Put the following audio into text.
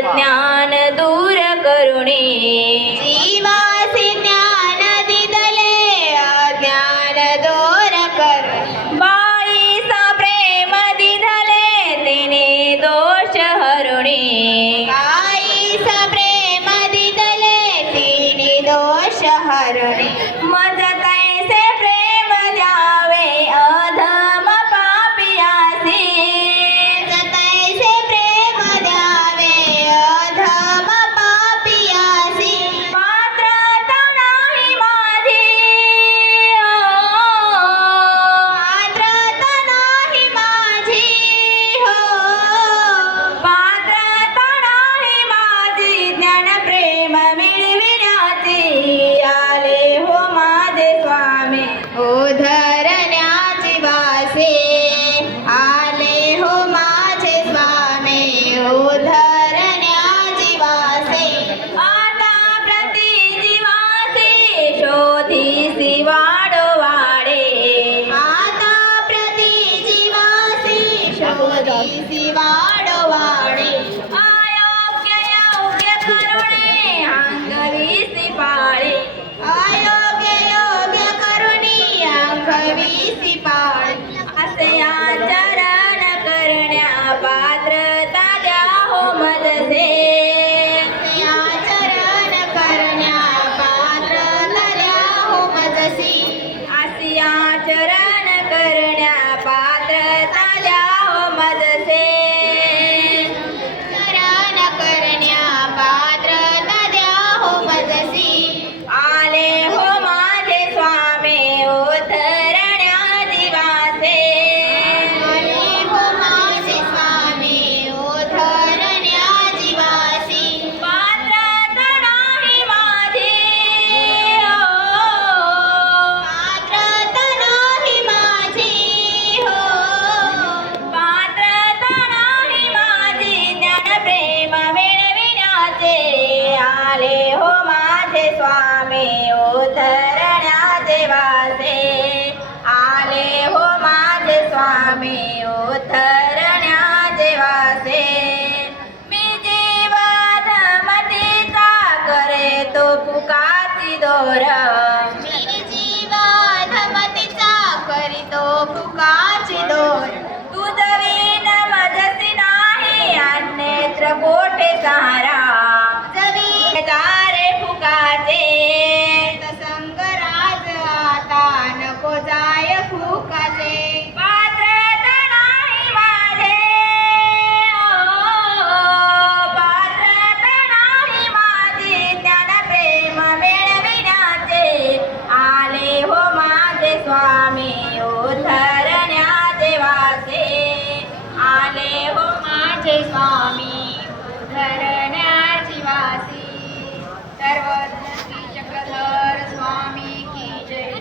ज्ञान दूर करुणी. जीवासी ज्ञान दिदले अज्ञान दूर कर बाईचा प्रेम दिदले तिने दोष आई बाईचा प्रेम दिदले तिने दोष हरुणी. પાળે અયોગ્ય યોગ્ય કરુણી આંખવી સિપાળે. माझे आले हो माझे स्वामी उतरण्याचे वासे स्वामी धरण्याची वासी सर्व चक्रधर स्वामी की जय।